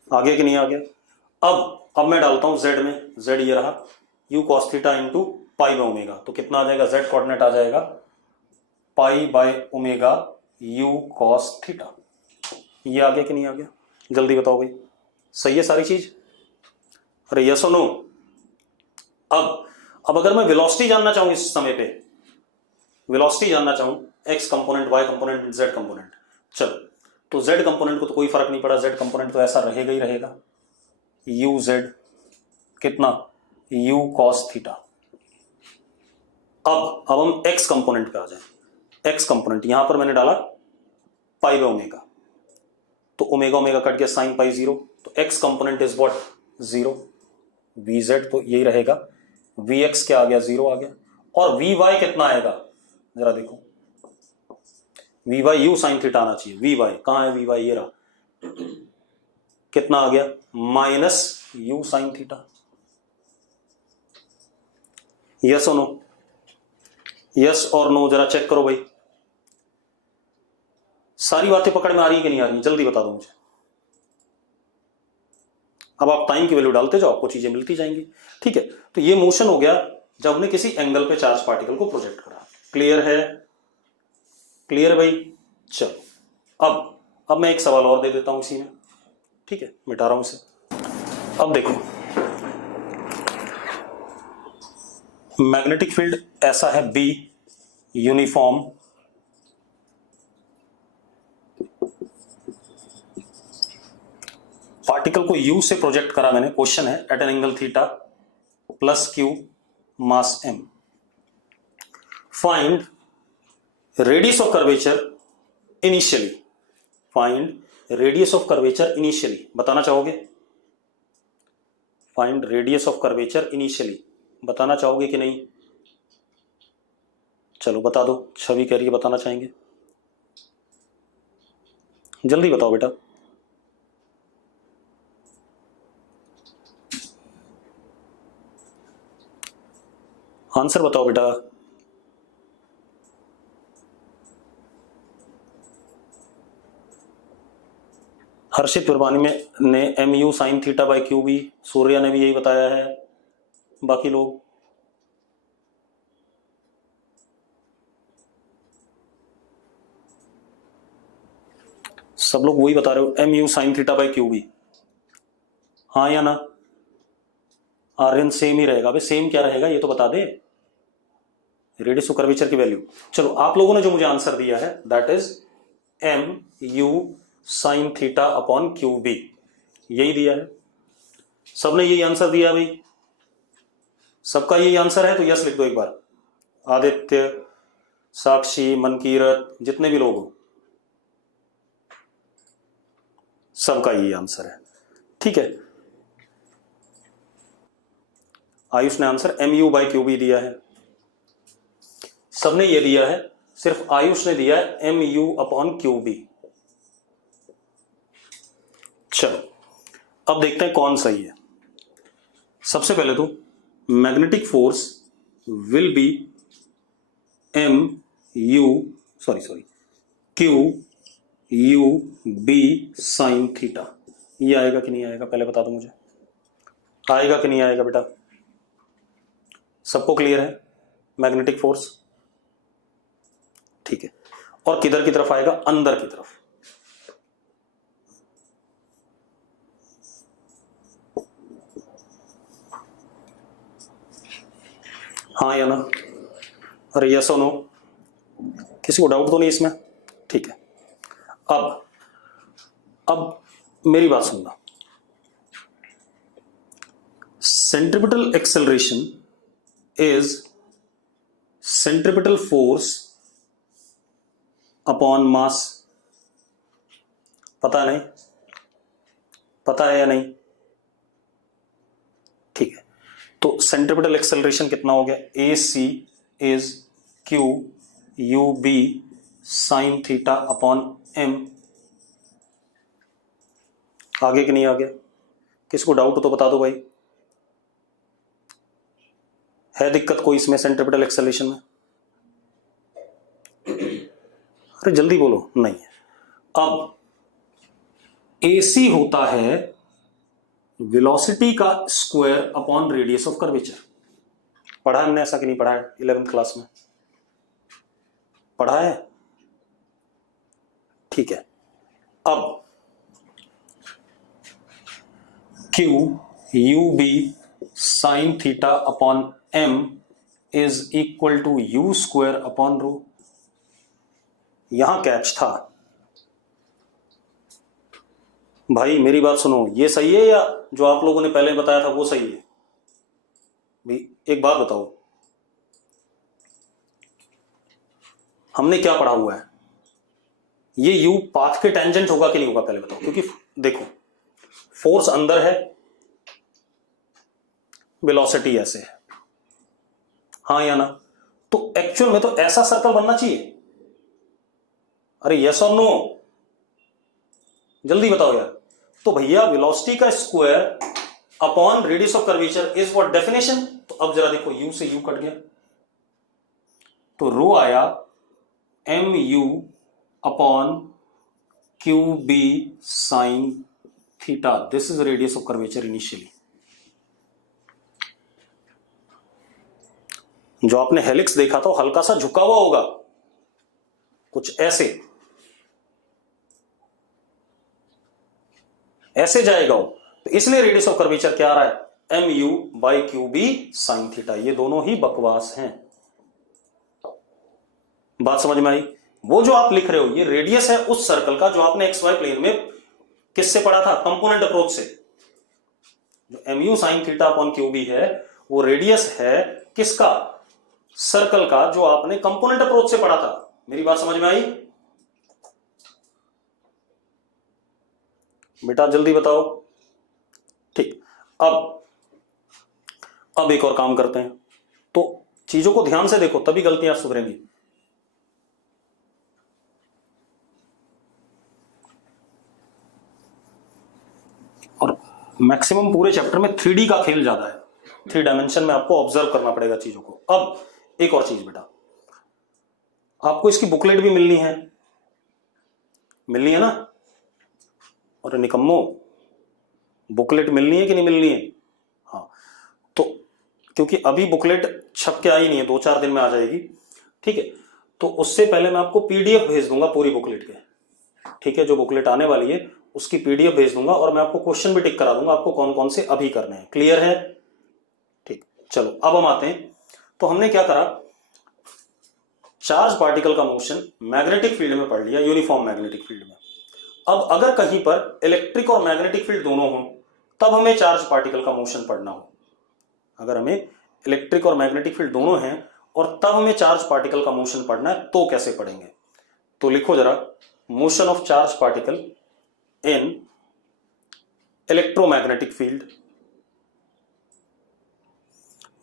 आ गया कि नहीं आ गया? अब मैं डालता हूं z में, z ये रहा, u cos theta into pi by omega, तो कितना आ जाएगा, z कोऑर्डिनेट आ जाएगा pi by omega u cos theta, ये आ गया कि नहीं आ गया, जल्दी बताओ भाई, सही है सारी चीज? अरे यस और नो? अब अगर मैं वेलोसिटी जानना चाहूं इस समय पे, वेलोसिटी जानना चाहूं, x component, y component, z component, चलो तो जेड कंपोनेंट को तो कोई फर्क नहीं पड़ा, जेड कंपोनेंट तो ऐसा रहेगा ही रहेगा, यू जेड कितना, यू कॉस थीटा। अब हम एक्स कंपोनेंट पे आ जाए। एक्स कंपोनेंट यहां पर मैंने डाला पाई बाय ओमेगा, तो ओमेगा ओमेगा कट गया, साइन पाई जीरो, तो x component is what, zero. V Z तो यही रहेगा, वी एक्स क्या आ गया, जीरो आ गया। और वी वाई कितना आएगा जरा देखो, v y u sine theta आना चाहिए, वी वाई कहां है, वी वाई ये रहा, कितना आ गया, minus you sine theta. Yes और नो? यस और नो जरा चेक करो भाई, सारी बातें पकड़ में आ रही है कि नहीं आ रही है, जल्दी बता दो मुझे। अब आप टाइम की वैल्यू डालते जाओ, आपको चीजें मिलती जाएंगी। ठीक है, तो ये मोशन हो गया जब हमने किसी एंगल पे चार्ज पार्टिकल को प्रोजेक्ट करा। क्लियर है? क्लियर भाई? चलो अब मैं एक सवाल और दे देता हूं इसी में, ठीक है, मिटा रहा हूं इसे। अब देखो, मैग्नेटिक फील्ड ऐसा है बी, यूनिफॉर्म, पार्टिकल को यू से प्रोजेक्ट करा मैंने, क्वेश्चन है at an angle theta plus Q mass m, find radius of curvature initially, find radius of curvature initially, बताना चाहोगे? Find radius of curvature initially बताना चाहोगे कि नहीं? चलो बता दो, छवि कह रही है बताना चाहेंगे, जल्दी बताओ बेटा। आंसर बताओ बेटा। हर्षित विरवानी में ने m you sine theta by q B, Surya ने भी यही बताया है, बाकी लोग सब लोग वही बता रहे हो, m you sine theta by q B, हाँ या ना? आर्यन सेम ही रहेगा। अबे सेम क्या रहेगा ये तो बता दे, रेडियस ऑफ कर्वेचर की वैल्यू। चलो आप लोगों ने जो मुझे आंसर दिया है that is M you sine theta upon Q B, यही दिया है, सबने यही आंसर दिया है भाई, सबका यही आंसर है, तो यस लिख दो एक बार। आदित्य, साक्षी, मनकीरत, जितने भी लोग हो, सबका यही आंसर है, ठीक है। आयुष ने answer m u by q B दिया है, सबने ये दिया है, सिर्फ आयुष ने दिया है m u upon Q B. चलो अब देखते हैं कौन सही है। सबसे पहले तो magnetic force will be m u q you B sine theta, ये आएगा कि नहीं आएगा पहले बता दो मुझे, आएगा कि नहीं आएगा बेटा? सबको क्लियर है मैग्नेटिक फोर्स? ठीक है, और किधर की तरफ आएगा? अंदर की तरफ। हाँ या ना? अरे यस और नो? किसी को डाउट तो नहीं इसमें? ठीक है, अब मेरी बात सुनना। Centripetal acceleration is centripetal force upon mass, पता नहीं? पता है या नहीं? ठीक है, तो सेंट्रिपिटल एक्सेलरेशन कितना हो गया? A C is Q U B sine theta upon M, आगे कि नहीं आ गया? किसको डाउट हो तो बता दो भाई, है दिक्कत कोई इसमें सेंट्रिपिटल एक्सेलरेशन में? अरे जल्दी बोलो, नहीं है। अब AC होता है वेलोसिटी का square upon radius of curvature, पढ़ा है हमने ऐसा कि नहीं पढ़ा है? 11th क्लास में पढ़ा है, ठीक है। अब Q u B sine theta upon m is equal to u square upon rho. यहां कैच था भाई, मेरी बात सुनो, ये सही है या जो आप लोगों ने पहले बताया था वो सही है? भाई एक बात बताओ, हमने क्या पढ़ा हुआ है? ये u पाथ के टेंजेंट होगा कि नहीं होगा पहले बताओ, क्योंकि देखो फोर्स अंदर है, वेलोसिटी ऐसे है, हाँ या ना? तो एक्चुअल में तो ऐसा सर्कल बनना चाहिए। अरे यस और नो, जल्दी बताओ यार। तो भैया वेलोसिटी का square upon radius of curvature is what definition. तो अब जरा देखो, u से u कट गया तो रो आया m u upon Q B sine theta. This is radius of curvature initially. जो आपने हेलिक्स देखा था हल्का सा झुका हुआ होगा, कुछ ऐसे ऐसे जाएगा वो, तो इसलिए रेडियस ऑफ कर्वेचर क्या आ रहा है? M u by q B sine theta. ये दोनों ही बकवास हैं। बात समझ में आई? वो जो आप लिख रहे हो ये रेडियस है उस सर्कल का जो आपने एक्स वाई प्लेन में किससे पढ़ा था? कंपोनेंट अप्रोच से। जो m you sine theta upon Q B है वो रेडियस है किसका? सर्कल का, जो आपने कंपोनेंट अप्रोच से पढ़ा था। मेरी बात समझ में आई बेटा? जल्दी बताओ। ठीक, अब एक और काम करते हैं। तो चीजों को ध्यान से देखो तभी गलतियां सुधरेंगी। और मैक्सिमम पूरे चैप्टर में 3D का खेल ज्यादा है, 3 डायमेंशन में आपको ऑब्जर्व करना पड़ेगा चीजों को। अब एक और चीज बेटा, आपको इसकी बुकलेट भी मिलनी है ना? और निकम्मो, बुकलेट मिलनी है कि नहीं मिलनी है? हाँ, तो क्योंकि अभी बुकलेट छप के आई नहीं है, 2-4 दिन में आ जाएगी, ठीक है? तो उससे पहले मैं आपको पीडीएफ भेज दूंगा पूरी बुकलेट के, ठीक है? जो बुकलेट आने वाली है उसकी पीडीएफ भेज दूंगा और मैं आपको क्वेश्चन भी टिक करा दूंगा आपको कौन कौन से अभी करने हैं। क्लियर है? ठीक, चलो अब हम आते हैं। तो हमने क्या करा, चार्ज पार्टिकल का मोशन मैग्नेटिक फील्ड में पढ़ लिया, यूनिफॉर्म मैग्नेटिक फील्ड में। अब अगर कहीं पर इलेक्ट्रिक और मैग्नेटिक फील्ड दोनों हों तब हमें चार्ज पार्टिकल का मोशन पढ़ना हो। अगर हमें इलेक्ट्रिक और मैग्नेटिक फील्ड दोनों हैं और तब हमें चार्ज पार्टिकल का मोशन पढ़ना है तो कैसे पढ़ेंगे? तो लिखो जरा, motion of charge particle in electromagnetic field,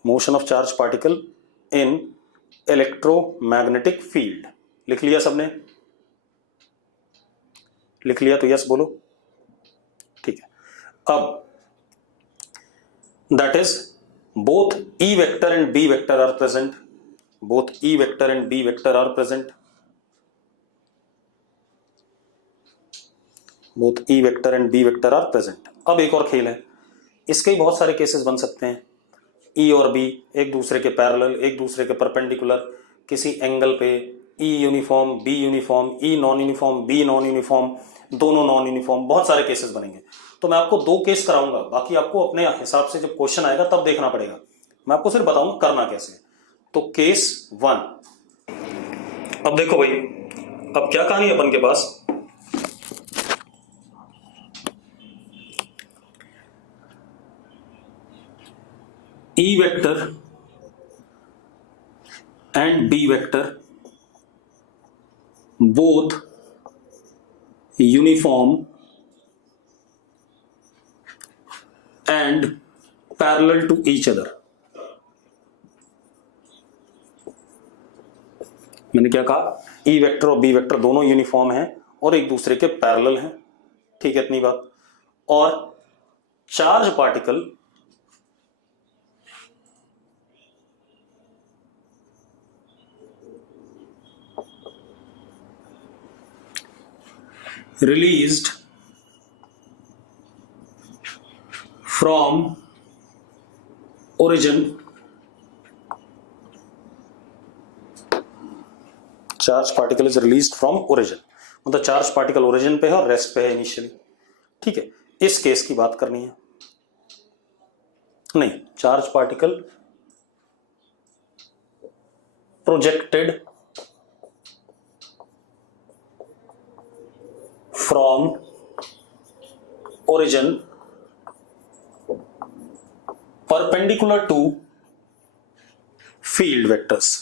motion of charge particle in electromagnetic field. लिख लिया सबने? लिख लिया तो यस बोलो। ठीक है, अब that is both E vector and B vector are present, both E vector and B vector are present, both E vector and B vector are present. अब एक और खेल है, इसके ही बहुत सारे केसेस बन सकते हैं। E और B एक दूसरे के पैरेलल, एक दूसरे के परपेंडिकुलर, किसी एंगल पे E uniform, B uniform, E non uniform, B non uniform, दोनों नॉन यूनिफॉर्म, बहुत सारे केसेस बनेंगे। तो मैं आपको 2 केस कराऊंगा, बाकी आपको अपने हिसाब से जब क्वेश्चन आएगा तब देखना पड़ेगा। मैं आपको सिर्फ बताऊंगा करना कैसे। तो केस 1, अब देखो भाई, अब क्या कहानी है अपन के पास। E vector and B vector both uniform and parallel to each other। मैंने क्या कहा? E वेक्टर और B वेक्टर दोनों यूनिफॉर्म हैं और एक दूसरे के पैरेलल हैं, ठीक है? इतनी बात। और charge particle released from origin, charge particle is released from origin, मतलब चार्ज पार्टिकल ओरिजिन पे है और रेस्ट पे है इनिशियली, ठीक है? इस केस की बात करनी है। नहीं, charge particle projected from origin perpendicular to field vectors.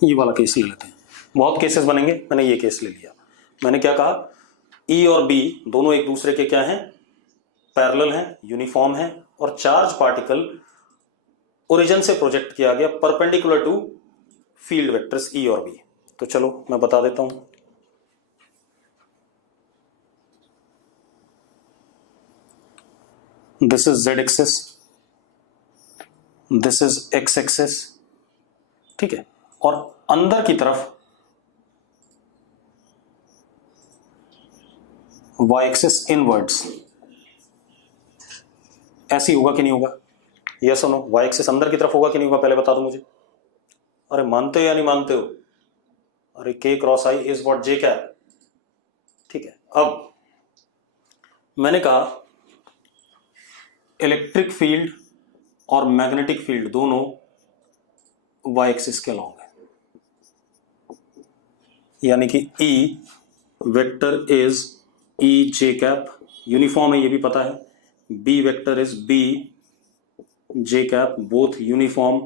ये वाला केस ले लेते हैं, बहुत केसेस बनेंगे, मैंने ये केस ले लिया। मैंने क्या कहा, E और B दोनों एक दूसरे के क्या हैं, पैरेलल हैं, यूनिफॉर्म हैं, और चार्ज पार्टिकल ओरिजिन से प्रोजेक्ट किया गया perpendicular to field vectors E और B। तो चलो मैं बता देता हूं। This is Z axis, this is X axis, ठीक है, और अंदर की तरफ Y एक्सिस इनवर्ड्स। ऐसी होगा कि नहीं होगा, ये सुनो, Y एक्सिस अंदर की तरफ होगा कि नहीं होगा, पहले बता दो मुझे। अरे मानते हो या नहीं मानते हो? अरे K cross I is what J cap, ठीक है। अब मैंने कहा इलेक्ट्रिक फील्ड और मैग्नेटिक फील्ड दोनों Y एक्सिस के अलॉन्ग है, यानी कि E vector is E J cap, uniform है ये भी पता है, B vector is B J cap, both uniform.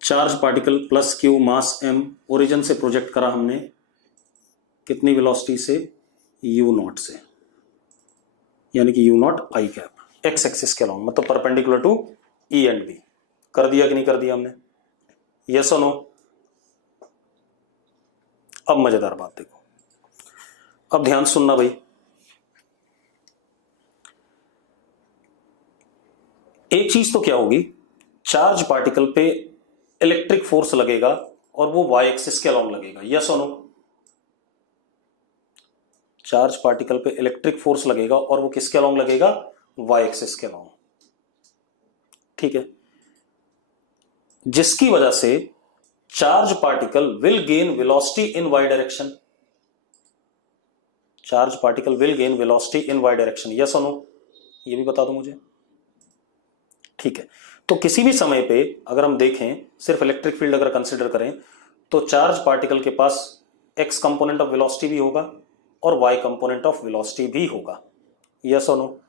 Charge particle plus Q mass M, origin से प्रोजेक्ट करा हमने कितनी वेलोसिटी से, U0 से, यानी कि U0 I cap, X axis के अलॉन्ग, मतलब perpendicular to E and B। कर दिया कि नहीं कर दिया हमने, यस और नो? अब मजेदार बात देखो, अब ध्यान सुनना भाई। एक चीज तो क्या होगी, चार्ज पार्टिकल पे इलेक्ट्रिक फोर्स लगेगा और वो Y एक्सिस के अलॉन्ग लगेगा, यस और नो? चार्ज पार्टिकल पे इलेक्ट्रिक फोर्स लगेगा और वो किसके अलॉन्ग लगेगा, Y एक्सिस के अलॉन्ग, ठीक है, जिसकी वजह से charge particle will gain velocity in Y direction. Charge particle will gain velocity in Y direction, yes और नो? ये भी बता दो मुझे, ठीक है। तो किसी भी समय पे अगर हम देखें, सिर्फ इलेक्ट्रिक फील्ड अगर कंसीडर करें, तो चार्ज पार्टिकल के पास x कंपोनेंट ऑफ वेलोसिटी भी होगा और y कंपोनेंट ऑफ वेलोसिटी भी होगा, यस और नो?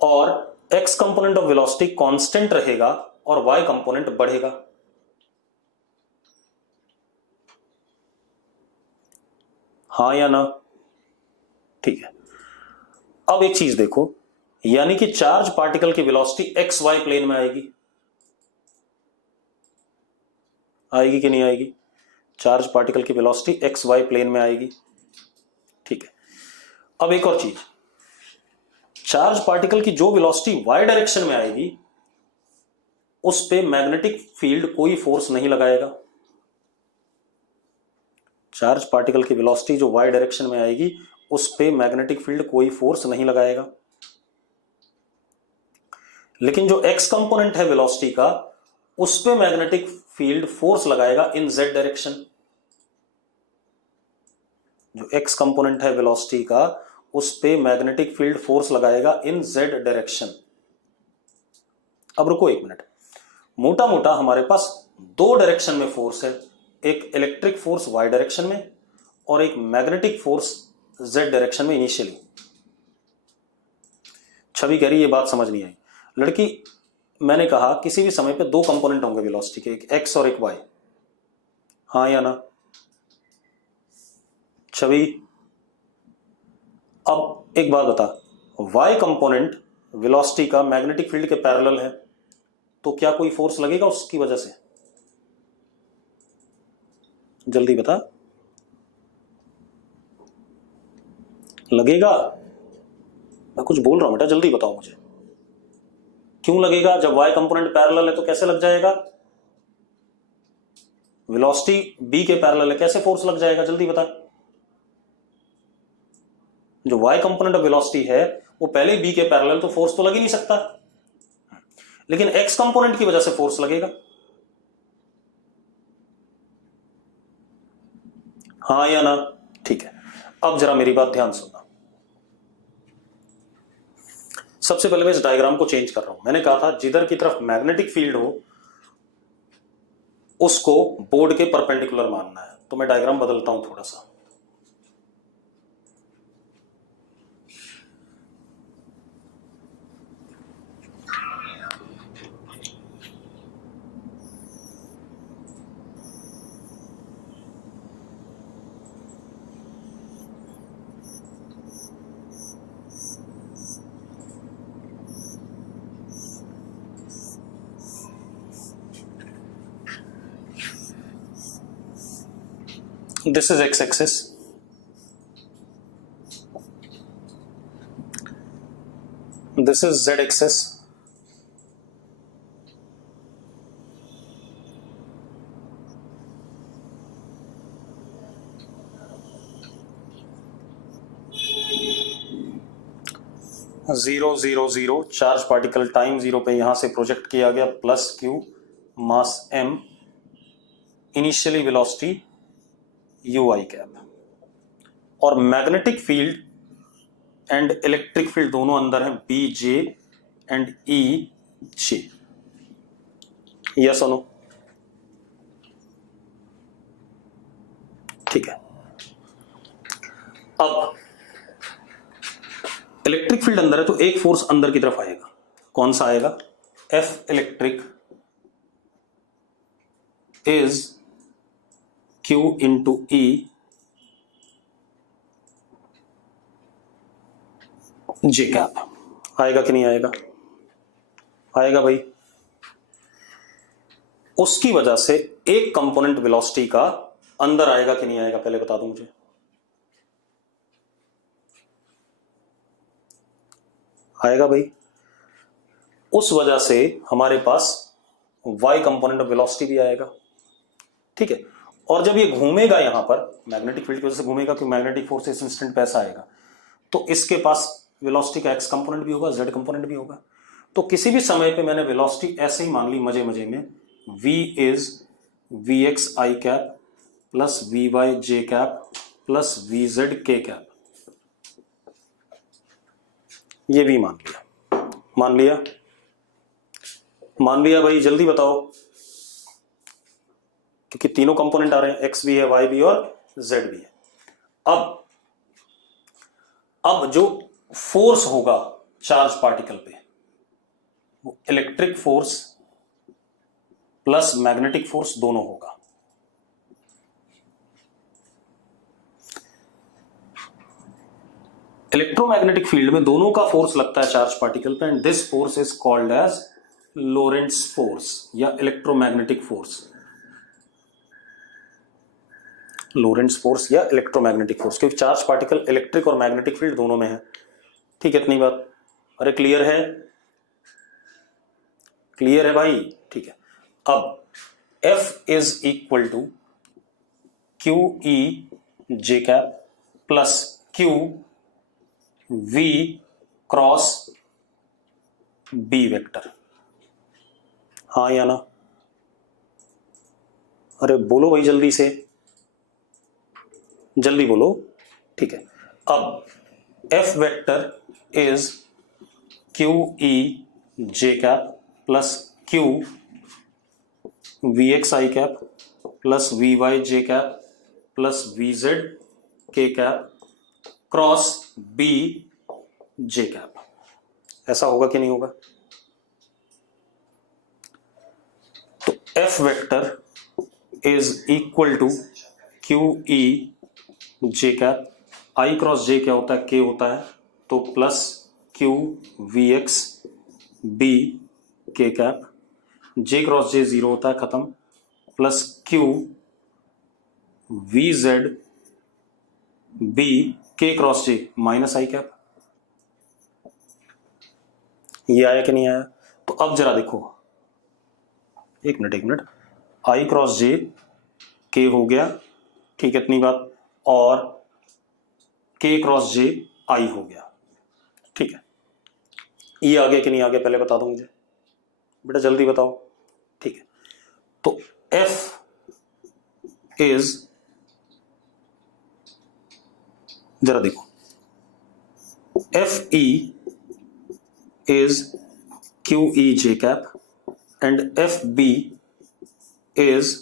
और x component of velocity constant रहेगा और y कंपोनेंट बढ़ेगा। हाँ या ना? ठीक है। अब एक चीज देखो, यानी कि चार्ज पार्टिकल की वेलोसिटी एक्स वाई प्लेन में आएगी, आएगी कि नहीं आएगी? चार्ज पार्टिकल की वेलोसिटी एक्स वाई प्लेन में आएगी, ठीक है। अब एक और चीज, चार्ज पार्टिकल की जो वेलोसिटी वाई डायरेक्शन में आएगी उस पे मैग्नेटिक फील्ड कोई फोर्स नहीं लगाएगा। चार्ज पार्टिकल की वेलोसिटी जो वाई डायरेक्शन में आएगी उस पे मैग्नेटिक फील्ड कोई फोर्स नहीं लगाएगा, लेकिन जो एक्स कंपोनेंट है वेलोसिटी का उस पे मैग्नेटिक फील्ड फोर्स लगाएगा इन जेड डायरेक्शन। जो एक्स कंपोनेंट है वेलोसिटी का उस पे मैग्नेटिक फील्ड फोर्स लगाएगा इन जेड डायरेक्शन। अब रुको एक मिनट, मोटा मोटा हमारे पास दो डायरेक्शन में फोर्स है, एक इलेक्ट्रिक फोर्स वाई डायरेक्शन में और एक मैग्नेटिक फोर्स जेड डायरेक्शन में इनिशियली। छवि कह रही ये बात समझ नहीं आई लड़की, मैंने कहा किसी भी समय पे दो कंपोनेंट होंगे वेलोसिटी के, एक एक्स और एक वाई, हाँ या ना? छवि अब एक बात बता, वाई कंपोनेंट वेलोसिटी का मैग्नेटिक फील्ड के पैरेलल है, तो क्या कोई फोर्स लगेगा उसकी वजह से? जल्दी बता, लगेगा? मैं कुछ बोल रहा हूं बेटा, जल्दी बताओ मुझे, क्यों लगेगा? जब वाई कंपोनेंट पैरेलल है तो कैसे लग जाएगा? वेलोसिटी बी के पैरेलल है, कैसे फोर्स लग जाएगा? जल्दी बता। जो वाई कंपोनेंट ऑफ वेलोसिटी है वो पहले बी के पैरेलल, तो फोर्स तो लग ही नहीं सकता, लेकिन एक्स कंपोनेंट की वजह से फोर्स लगेगा। हाँ या ना? ठीक है, अब जरा मेरी बात ध्यान सुनना। सबसे पहले मैं इस डायग्राम को चेंज कर रहा हूं। मैंने कहा था जिधर की तरफ मैग्नेटिक फील्ड हो उसको बोर्ड के परपेंडिकुलर मानना है, तो मैं डायग्राम बदलता हूं थोड़ा सा। This is x-axis. This is z-axis. Zero zero zero charge particle time zero पे यहां से प्रोजेक्ट किया गया, plus Q mass m, initially velocity U I cap, और magnetic field and electric field दोनों अंदर हैं, B J and E J. Yes और नो? ठीक है। अब इलेक्ट्रिक फील्ड अंदर है तो एक फोर्स अंदर की तरफ आएगा, कौन सा आएगा? F electric is Q into E J cap. आएगा कि नहीं आएगा? आएगा भाई। उसकी वजह से एक कंपोनेंट वेलोसिटी का अंदर आएगा कि नहीं आएगा, पहले बता दो मुझे। आएगा भाई। उस वजह से हमारे पास y कंपोनेंट ऑफ वेलोसिटी भी आएगा, ठीक है। और जब ये घूमेगा यहां पर मैग्नेटिक फील्ड की वजह से घूमेगा, क्योंकि मैग्नेटिक फोर्स इस इंस्टेंट पे ऐसा आएगा, तो इसके पास वेलोसिटी का x कंपोनेंट भी होगा, z कंपोनेंट भी होगा। तो किसी भी समय पे मैंने वेलोसिटी ऐसे ही मान ली मजे मजे में, v is v x I cap plus we Y J cap plus V Z के कैप, ये भी मान लिया। मान लिया? मान लिया भाई, जल्दी बताओ, क्योंकि तीनों कंपोनेंट आ रहे हैं, एक्स भी है, वाई भी और जेड भी है। अब जो फोर्स होगा चार्ज पार्टिकल पे, वो electric force plus magnetic force दोनों होगा। इलेक्ट्रोमैग्नेटिक फील्ड में दोनों का फोर्स लगता है चार्ज पार्टिकल पे, and this force is called as Lorentz force या इलेक्ट्रोमैग्नेटिक फोर्स। लोरेंट्ज फोर्स या इलेक्ट्रोमैग्नेटिक फोर्स, क्योंकि चार्ज पार्टिकल इलेक्ट्रिक और मैग्नेटिक फील्ड दोनों में है। ठीक है, इतनी बात? अरे क्लियर है? क्लियर है भाई? ठीक है। अब F is equal to Q E J cap plus Q v cross B vector. हाँ या ना? अरे बोलो भाई, जल्दी से, जल्दी बोलो। ठीक है। अब F vector is Q E J cap plus Q V x I cap plus we Y J cap plus V Z के cap cross B J cap. ऐसा होगा कि नहीं होगा? तो F vector is equal to Q E J cap, I cross J क्या होता है? के होता है, तो plus Q V X B K cap, J cross J zero होता है, खत्म, plus Q V Z B के क्रॉस जे माइनस आई कैप। ये आया कि नहीं आया? तो अब जरा देखो, एक मिनट, आई क्रॉस जे के हो गया, ठीक है, इतनी बात, और के क्रॉस जे आई हो गया, ठीक है। ये आ गया कि नहीं आ गया, पहले बता दो मुझे बेटा, जल्दी बताओ। ठीक है, तो F इज जरा देखो, F E is Q E J cap and F B is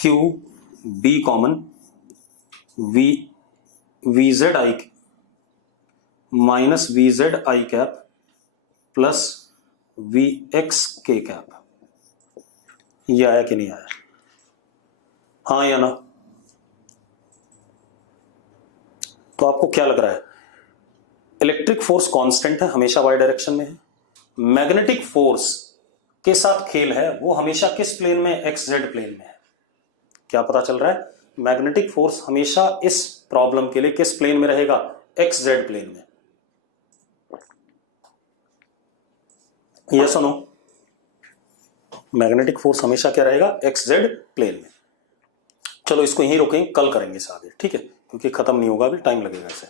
q B common v z i minus v z i cap plus v x k cap. ये आया कि नहीं आया? हाँ या ना? तो आपको क्या लग रहा है? इलेक्ट्रिक फोर्स कांस्टेंट है, हमेशा वाई डायरेक्शन में है। मैग्नेटिक फोर्स के साथ खेल है, वो हमेशा किस प्लेन में? एक्स जेड प्लेन में है। क्या पता चल रहा है? मैग्नेटिक फोर्स हमेशा इस प्रॉब्लम के लिए किस प्लेन में रहेगा? एक्स जेड प्लेन में। यस और नो? मैग्नेटिक फोर्स हमेशा क्या रहेगा? एक्स जेड प्लेन में। चलो इसको यहीं रोकेंगे, कल करेंगे इसे आगे, ठीक है? क्योंकि खत्म नहीं होगा, अभी टाइम लगेगा इसे।